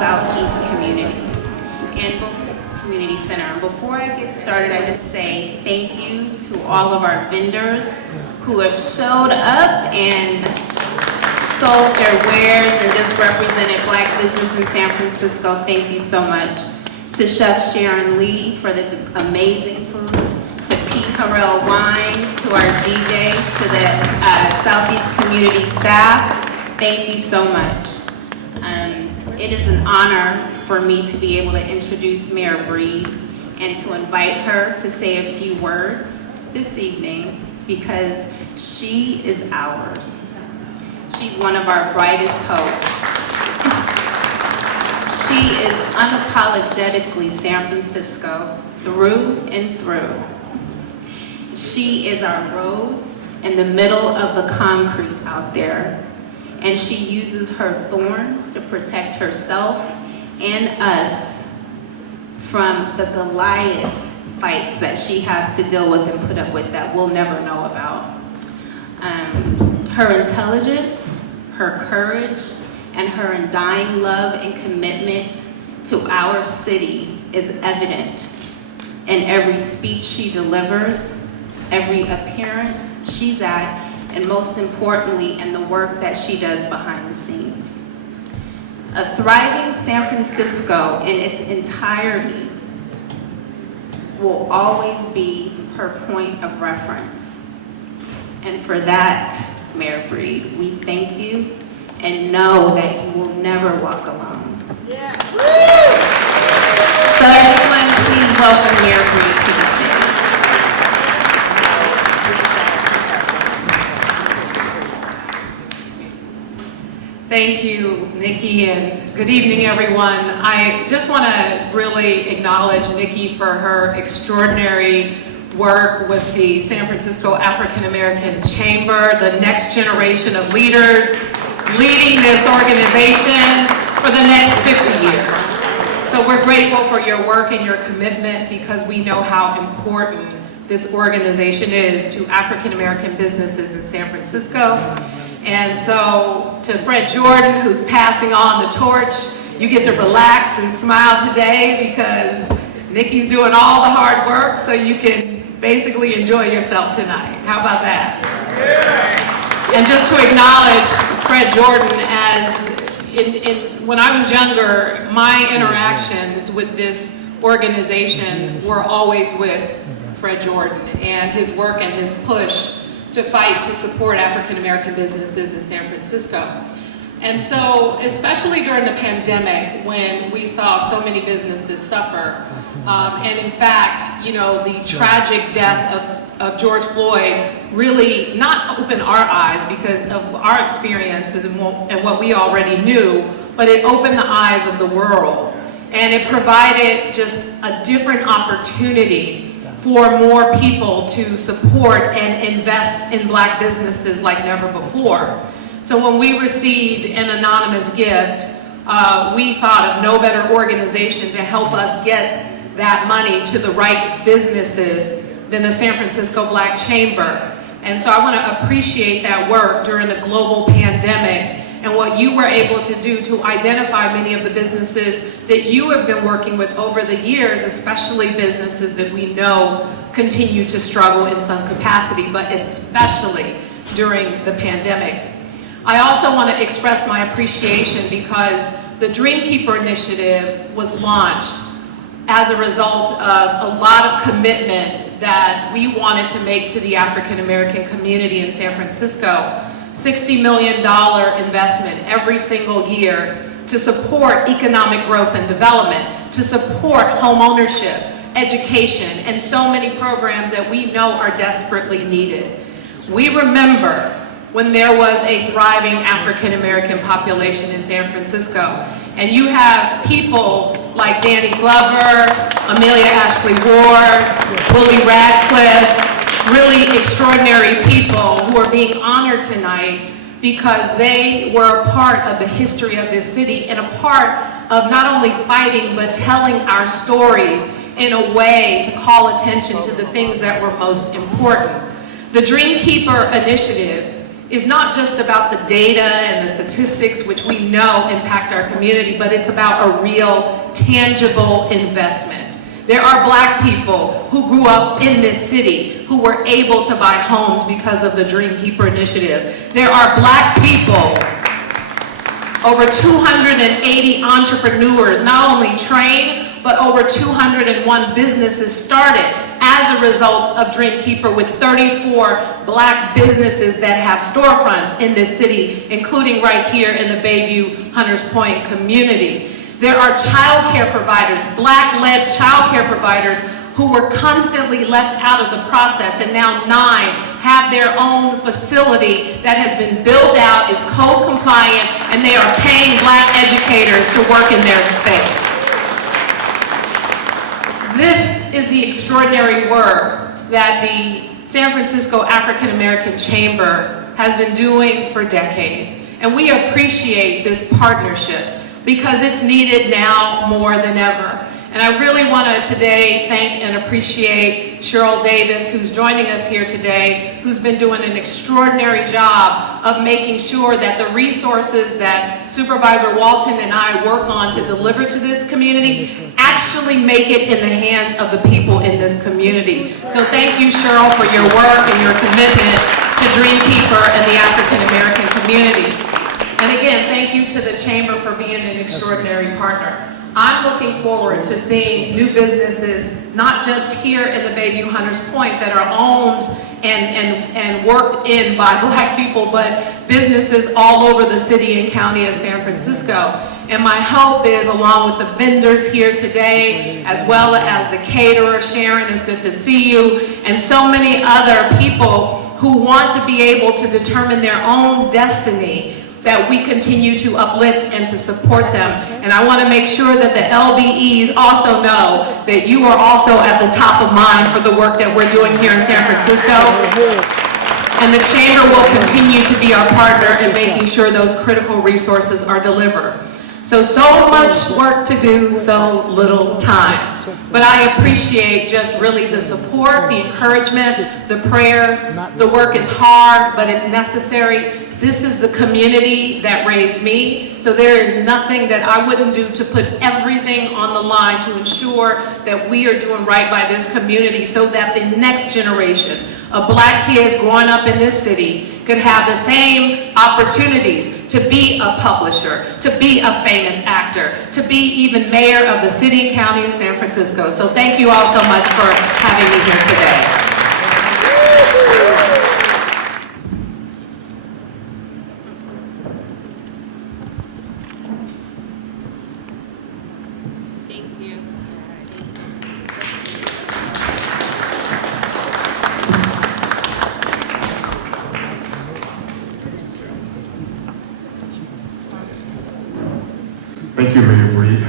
Southeast Community and Community Center. And before I get started, I just say thank you to all of our vendors who have showed up and sold their wares and just represented Black business in San Francisco. Thank you so much. To Chef Sharon Lee for the amazing food, to P. Carell Wines, to our DJ, to the Southeast Community staff, thank you so much. It is an honor for me to be able to introduce Mayor Breed and to invite her to say a few words this evening because she is ours. She's one of our brightest hopes. She is unapologetically San Francisco through and through. She is our rose in the middle of the concrete out there, and she uses her thorns to protect herself and us from the Goliath fights that she has to deal with and put up with that we'll never know about. Her intelligence, her courage, and her undying love and commitment to our city is evident in every speech she delivers, every appearance she's at, and most importantly, in the work that she does behind the scenes. A thriving San Francisco in its entirety will always be her point of reference. And for that, Mayor Breed, we thank you and know that you will never walk alone. Yeah. So everyone, please welcome Mayor Breed to the stage. Thank you, Nikki, and good evening, everyone. I just want to really acknowledge Nikki for her extraordinary work with the San Francisco African American Chamber, the next generation of leaders leading this organization for the next 50 years. So we're grateful for your work and your commitment because we know how important this organization is to African American businesses in San Francisco. And so to Fred Jordan, who's passing on the torch, you get to relax and smile today because Nikki's doing all the hard work so you can basically enjoy yourself tonight. How about that? Yeah. And just to acknowledge Fred Jordan, as when I was younger, my interactions with this organization were always with Fred Jordan and his work and his push to fight to support African American businesses in San Francisco. And so, especially during the pandemic, when we saw so many businesses suffer, and in fact, you know, the tragic death of George Floyd really not opened our eyes because of our experiences and what we already knew, but it opened the eyes of the world. And it provided just a different opportunity for more people to support and invest in Black businesses like never before. So when we received an anonymous gift, we thought of no better organization to help us get that money to the right businesses than the San Francisco Black Chamber. And so I want to appreciate that work during the global pandemic and what you were able to do to identify many of the businesses that you have been working with over the years, especially businesses that we know continue to struggle in some capacity, but especially during the pandemic. I also want to express my appreciation because the Dreamkeeper Initiative was launched as a result of a lot of commitment that we wanted to make to the African American community in San Francisco. $60 million investment every single year to support economic growth and development, to support home ownership, education, and so many programs that we know are desperately needed. We remember when there was a thriving African American population in San Francisco, and you have people like Danny Glover, Amelia Ashley Ward, Willie Radcliffe, really extraordinary people who are being honored tonight because they were a part of the history of this city and a part of not only fighting but telling our stories in a way to call attention to the things that were most important. The Dreamkeeper Initiative is not just about the data and the statistics, which we know impact our community, but it's about a real, tangible investment. There are Black people who grew up in this city who were able to buy homes because of the Dreamkeeper initiative. There are Black people, over 280 entrepreneurs, not only trained, but over 201 businesses started as a result of Dreamkeeper, with 34 Black businesses that have storefronts in this city, including right here in the Bayview Hunters Point community. There are child care providers, Black-led child care providers, who were constantly left out of the process, and now 9 have their own facility that has been built out, is code compliant, and they are paying Black educators to work in their space. This is the extraordinary work that the San Francisco African American Chamber has been doing for decades. And we appreciate this partnership because it's needed now more than ever. And I really want to today thank and appreciate Cheryl Davis, who's joining us here today, who's been doing an extraordinary job of making sure that the resources that Supervisor Walton and I work on to deliver to this community actually make it in the hands of the people in this community. So thank you, Cheryl, for your work and your commitment to Dreamkeeper and the African American community. And again, thank you to the Chamber for being an extraordinary partner. I'm looking forward to seeing new businesses, not just here in the Bayview Hunters Point, that are owned and worked in by Black people, but businesses all over the city and county of San Francisco. And my hope is, along with the vendors here today, as well as the caterer, Sharon, it's good to see you, and so many other people who want to be able to determine their own destiny, that we continue to uplift and to support them. And I want to make sure that the LBEs also know that you are also at the top of mind for the work that we're doing here in San Francisco. And the Chamber will continue to be our partner in making sure those critical resources are delivered. So much work to do, so little time. But I appreciate just really the support, the encouragement, the prayers. The work is hard, but it's necessary. This is the community that raised me, so there is nothing that I wouldn't do to put everything on the line to ensure that we are doing right by this community, so that the next generation of Black kids growing up in this city could have the same opportunities to be a publisher, to be a famous actor, to be even mayor of the city and county of San Francisco. So thank you all so much for having me here today. Thank you, Mayor Breed,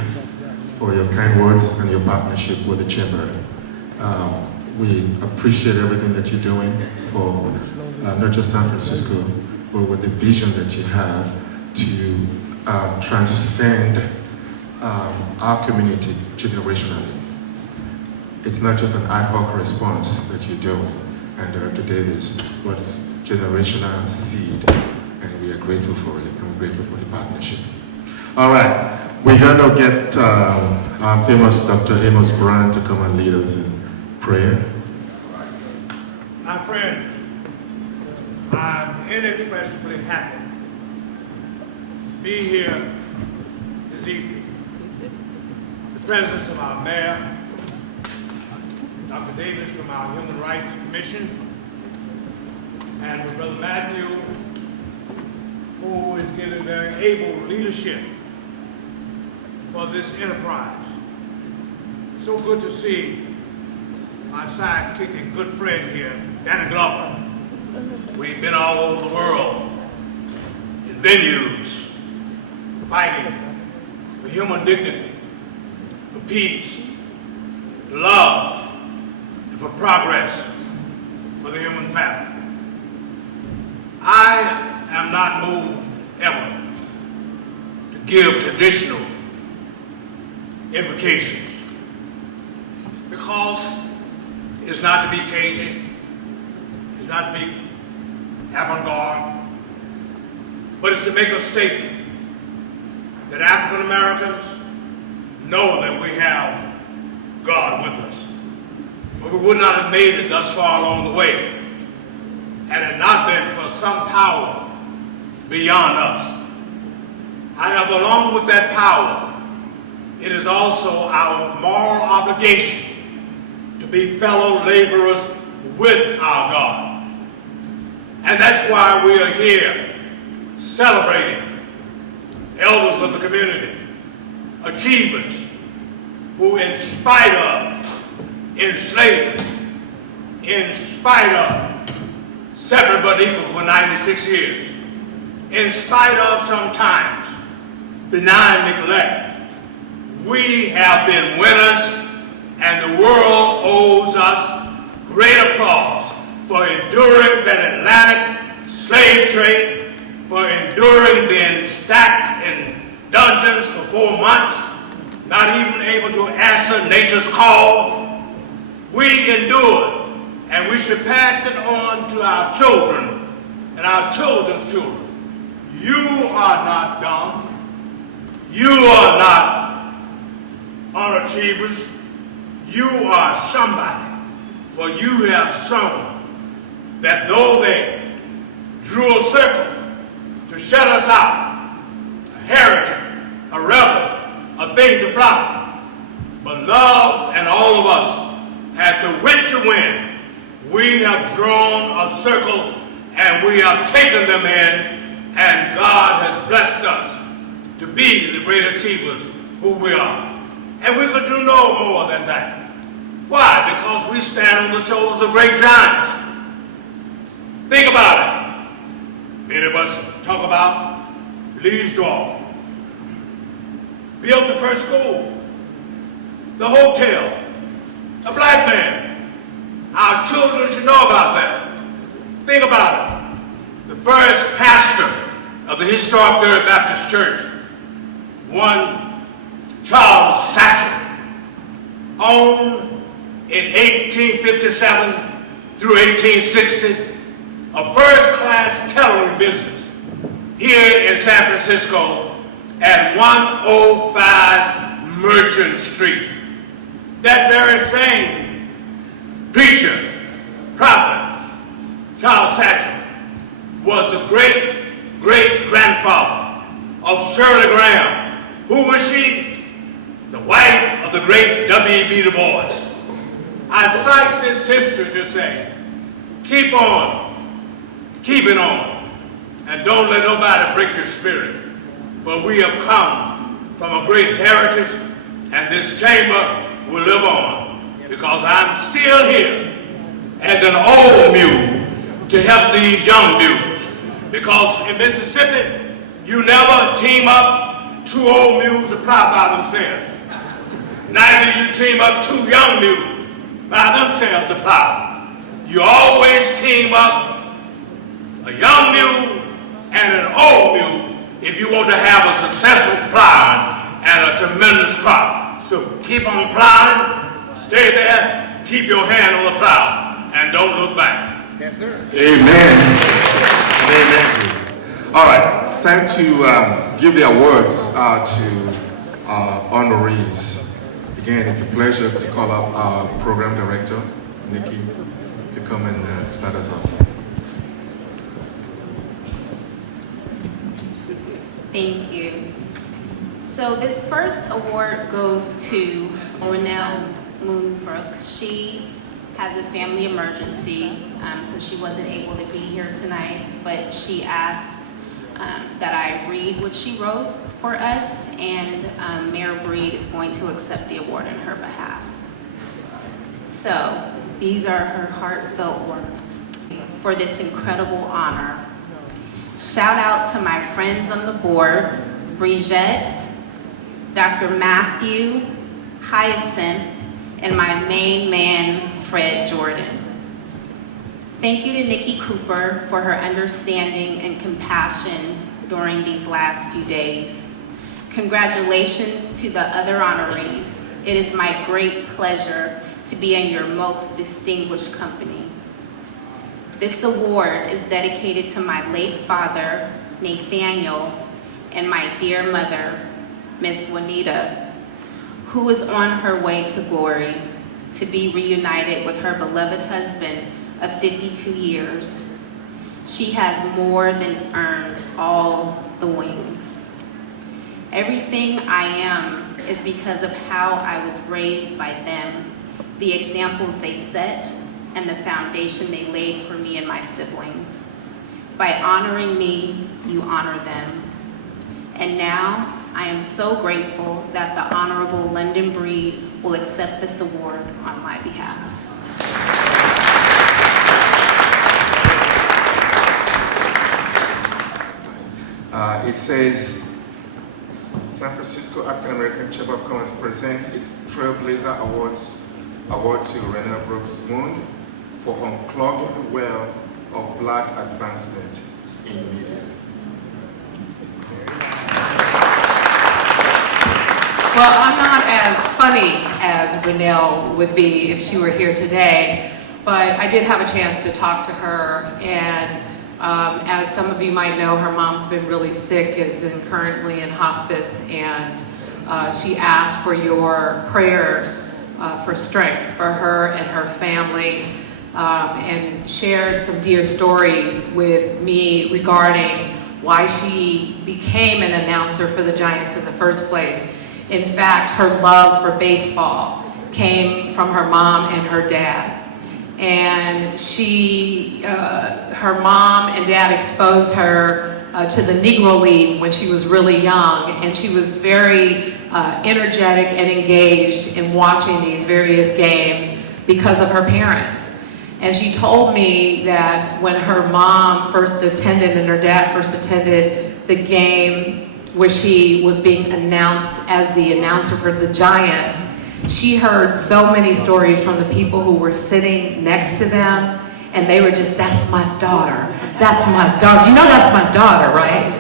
for your kind words and your partnership with the Chamber. We appreciate everything that you're doing for not just San Francisco, but with the vision that you have to transcend our community generationally. It's not just an ad hoc response that you're doing, and Director Davis, but it's generational seed, and we are grateful for it, and we're grateful for the partnership. All right, we're going to get our famous Dr. Amos Brand to come and lead us in prayer. My friends, I'm inexpressibly happy to be here this evening. In the presence of our mayor, Dr. Davis from our Human Rights Commission, and with Brother Matthew, who is giving very able leadership for this enterprise. So good to see my sidekick and good friend here, Danny Glover. We've been all over the world in venues fighting for human dignity, for peace, for love, and for progress for the human family. I am not moved ever to give traditional invocations because it's not to be cagey, it's not to be avant-garde, but it's to make a statement that African Americans know that we have God with us. But we would not have made it thus far along the way had it not been for some power beyond us. I have, along with that power, it is also our moral obligation to be fellow laborers with our God. And that's why we are here celebrating elders of the community, achievers who, in spite of enslavement, in spite of separate but equal for 96 years, in spite of sometimes benign neglect, we have been winners, and the world owes us great applause for enduring that Atlantic slave trade, for enduring being stacked in dungeons for 4 months, not even able to answer nature's call. We endured, and we should pass it on to our children and our children's children. You are not dumb. You are not unachievers. You are somebody, for you have shown that though they drew a circle to shut us out, a heretic, a rebel, a thing to flout, but love and all of us had the wit to win. We have drawn a circle and we have taken them in, and God has blessed us to be the great achievers who we are. And we could do no more than that. Why? Because we stand on the shoulders of great giants. Think about it. Many of us talk about Leesdorf. Built the first school, the hotel, a black man. Our children should know about that. Think about it. The first pastor of the historic Third Baptist Church, one Charles Satchel, owned in 1857 through 1860 a first-class tailoring business here in San Francisco at 105 Merchant Street. That very same preacher, prophet, Charles Satchel, was the great-great-grandfather of Shirley Graham. Who was she? The wife of the great W.E.B. Du Bois. I cite this history to say, keep on, keeping on, and don't let nobody break your spirit. For we have come from a great heritage, and this chamber will live on, because I'm still here as an old mule to help these young mules. Because in Mississippi, you never team up two old mules to plow by themselves. Neither you team up two young mules by themselves to plow. You always team up a young mule and an old mule if you want to have a successful plowing and a tremendous crop. So keep on plowing, stay there, keep your hand on the plow, and don't look back. Yes, sir. Amen. Amen. All right, it's time to give the awards to honorees. Again, it's a pleasure to call up our program director, Nikki, to come and start us off. Thank you. So this first award goes to Ornell Moonbrook. She has a family emergency, so she wasn't able to be here tonight, but she asked that I read what she wrote for us, and Mayor Breed is going to accept the award on her behalf. So these are her heartfelt words for this incredible honor. Shout out to my friends on the board, Brigitte, Dr. Matthew, Hyacinth, and my main man, Fred Jordan. Thank you to Nikki Cooper for her understanding and compassion during these last few days. Congratulations to the other honorees. It is my great pleasure to be in your most distinguished company. This award is dedicated to my late father, Nathaniel, and my dear mother, Miss Juanita, who is on her way to glory to be reunited with her beloved husband of 52 years. She has more than earned all the wings. Everything I am is because of how I was raised by them, the examples they set, and the foundation they laid for me and my siblings. By honoring me, you honor them. And now, I am so grateful that the Honorable London Breed will accept this award on my behalf. It says, San Francisco African American Chamber of Commerce presents its Trailblazer Award to Renee Brooks Moon for unclogging the well of Black advancement in media. Well, I'm not as funny as Renelle would be if she were here today, but I did have a chance to talk to her, and as some of you might know, her mom's been really sick, is currently in hospice, and she asked for your prayers for strength for her and her family, and shared some dear stories with me regarding why she became an announcer for the Giants in the first place. In fact, her love for baseball came from her mom and her dad. And her mom and dad exposed her to the Negro League when she was really young, and she was very energetic and engaged in watching these various games because of her parents. And she told me that when her mom first attended and her dad first attended the game where she was being announced as the announcer for the Giants, she heard so many stories from the people who were sitting next to them, and they were just, that's my daughter, that's my daughter. You know that's my daughter, right?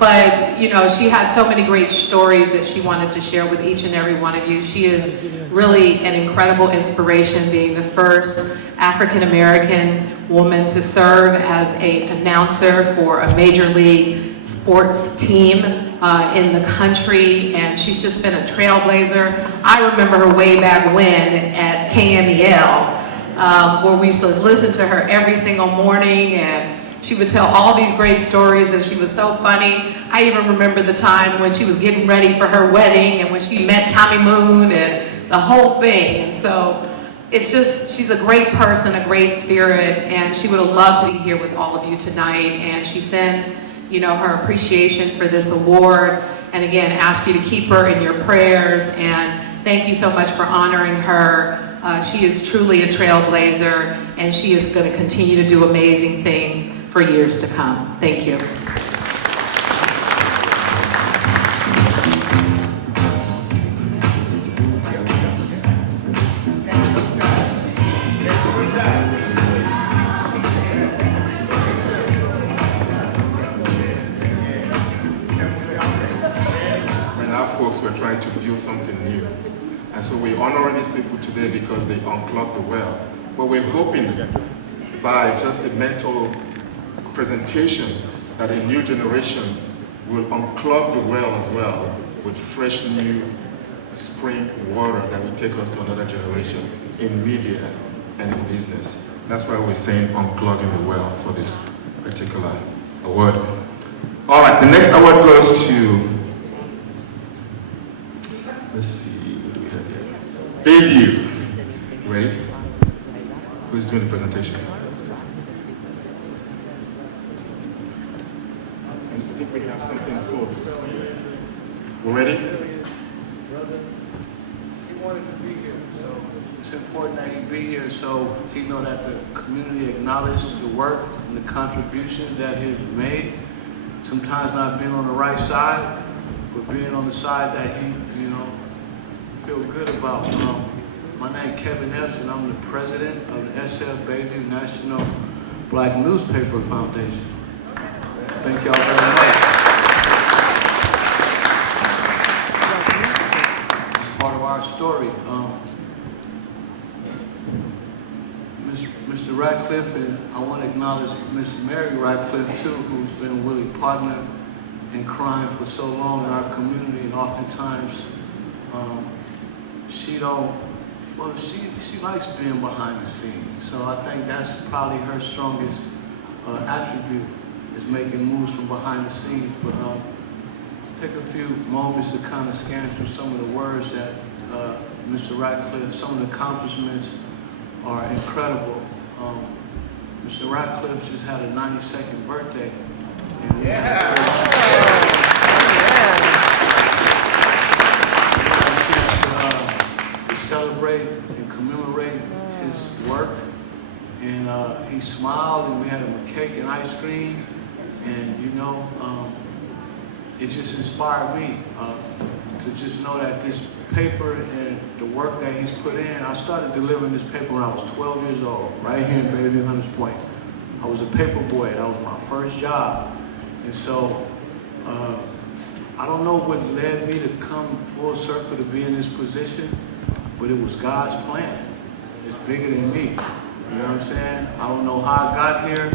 But, you know, she had so many great stories that she wanted to share with each and every one of you. She is really an incredible inspiration, being the first African-American woman to serve as an announcer for a major league sports team in the country, and she's just been a trailblazer. I remember her way back when at KMEL, where we used to listen to her every single morning, and she would tell all these great stories, and she was so funny. I even remember the time when she was getting ready for her wedding and when she met Tommy Moon and the whole thing. And so it's just, she's a great person, a great spirit, and she would have loved to be here with all of you tonight. And she sends, you know, her appreciation for this award, and again, ask you to keep her in your prayers, and thank you so much for honoring her. She is truly a trailblazer, and she is going to continue to do amazing things for years to come. Thank you. We're trying to build something new. And so we're honoring these people today because they unclogged the well. But we're hoping by just a mental presentation that a new generation will unclog the well as well with fresh new spring water that will take us to another generation in media and in business. That's why we're saying unclogging the well for this particular award. All right, the next award goes to, let's see, what do we have here? Bayview. Ready? Who's doing the presentation? I think we have something close. We're ready? He wanted to be here, so it's important that he be here so he know that the community acknowledges the work and the contributions that he's made. Sometimes not being on the right side, but being on the side that he, you know, feel good about. My name is Kevin Epson. I'm the president of the SFAACC National Black Newspaper Foundation. Thank y'all very much. It's part of our story. Mr. Ratcliffe, and I want to acknowledge Miss Mary Ratcliffe too, who's been really partner in crime for so long in our community, and oftentimes she likes being behind the scenes. So I think that's probably her strongest attribute, is making moves from behind the scenes. But take a few moments to kind of scan through some of the words that Mr. Ratcliffe, some of the accomplishments are incredible. Mr. Ratcliffe just had a 92nd birthday. And we had a chance to celebrate and commemorate his work. And he smiled, and we had him a cake and ice cream. And you know, it just inspired me to just know that this paper and the work that he's put in. I started delivering this paper when I was 12 years old, right here in Baby Hunters Point. I was a paper boy. That was my first job. And so, I don't know what led me to come full circle to be in this position, but it was God's plan. It's bigger than me. You know what I'm saying? I don't know how I got here,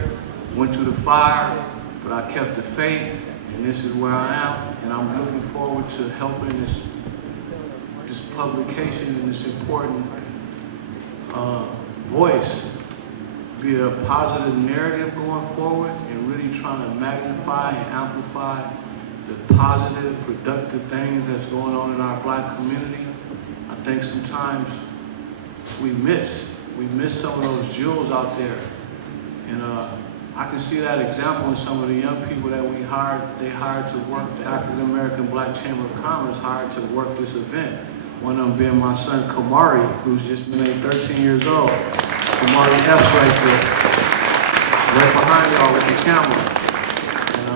went through the fire, but I kept the faith, and this is where I am. And I'm looking forward to helping this publication and this important voice be a positive narrative going forward, and really trying to magnify and amplify the positive, productive things that's going on in our Black community. I think sometimes we miss some of those jewels out there. And I can see that example in some of the young people that we hired. They hired to work, the African American Black Chamber of Commerce hired to work this event. One of them being my son, Kamari, who's just made 13 years old. Kamari F's right behind y'all with the camera. And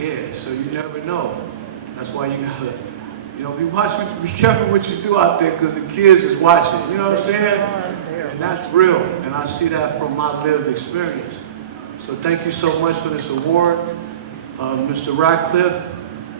yeah, so you never know. That's why you gotta, be careful what you do out there, because the kids is watching. You know what I'm saying? And that's real, and I see that from my lived experience. So thank you so much for this award. Mr. Ratcliffe,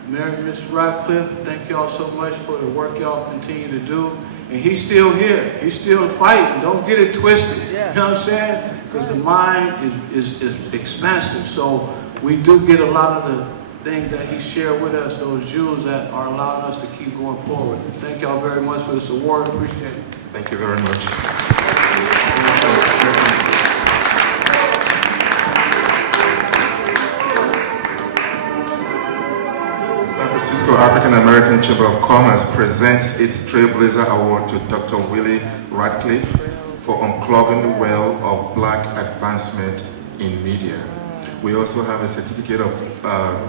Miss Ratcliffe, thank y'all so much for the work y'all continue to do. And he's still here. He's still fighting. Don't get it twisted. Yeah. You know what I'm saying? Because the mind is expansive. So we do get a lot of the things that he shared with us, those jewels that are allowing us to keep going forward. Thank y'all very much for this award. Appreciate it. Thank you very much. San Francisco African American Chamber of Commerce presents its Trailblazer Award to Dr. Willie Ratcliffe for unclogging the well of Black advancement in media. We also have a certificate of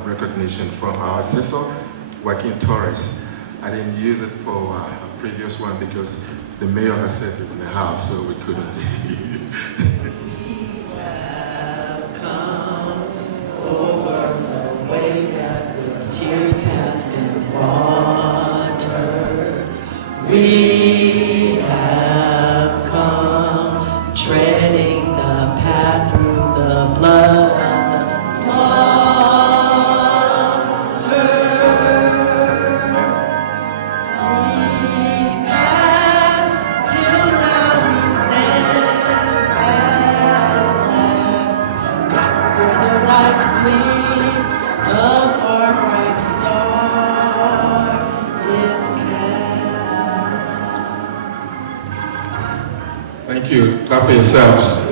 recognition from our assessor, Joaquin Torres. I didn't use it for a previous one because the mayor herself is in the house, so we couldn't. We have come over the way that the tears have been watered. We have come treading the path through the blood of the slaughter. We passed till now we stand at last, where the white gleam of our bright star is cast. Thank you. Clap for yourselves.